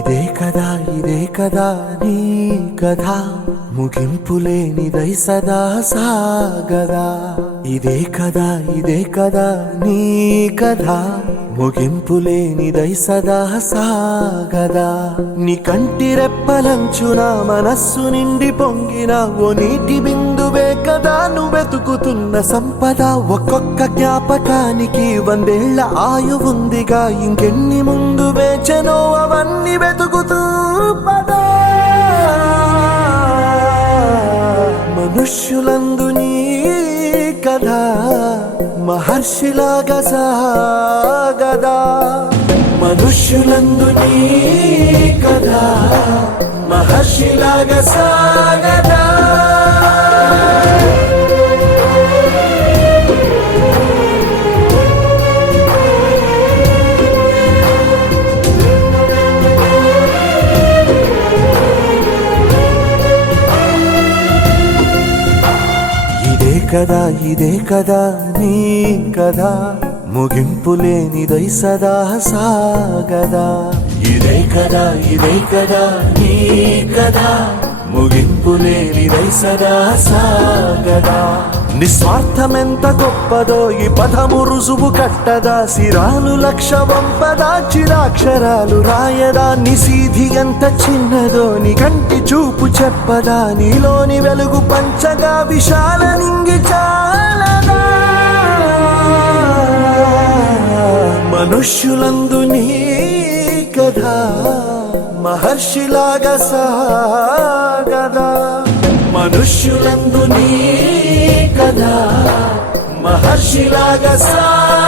ఇదే కదా నీ కథ ముగింపులేనిదై సదా సాగదా. ఇదే కదా నీ కథ ముగింపులేనిదై సదా సాగదా. నీ కంటి రెప్పలంచున మనస్సు నిండి పొంగిన ఓ నీటి బిందువే కదా నువ్వెతుకుతున్న సంపద. ఒక్కొక్క జ్ఞాపకానికి 100 ఏళ్ల ఆయువుందిగా, ఇంకెన్ని ముందు వేచనో అవన్నీ వెతుకుతూ పదా. మనుష్యులందు నీ కథ మహర్షిలాగా సాగదా. మనుష్యులందు నీ కథ మహర్షిలాగా సాగదా. ఇదే కదా నీ కథ ముగింపులేనిదై సదా సాగదా. ఇదే కదా నీ కథ ముగింపులేనిదై సదా సాగదా. నిస్వార్థమెంత గొప్పదో ఈ పదము రుజువు కట్టదా. సిరాలు 1,00,000 వంపదా, చిరాక్షరాలు రాయదా. నిశీధి ఎంత చిన్నదో నీ కంటి చూపు చెప్పదా. నీలోని వెలుగు పంచగా విశాల నింగి చాలదా. మనుష్యులందు నీ కథ మహర్షిలాగా సాగదా. మనుష్యులందు నీ కథ మహర్షిలాగా సాగదా.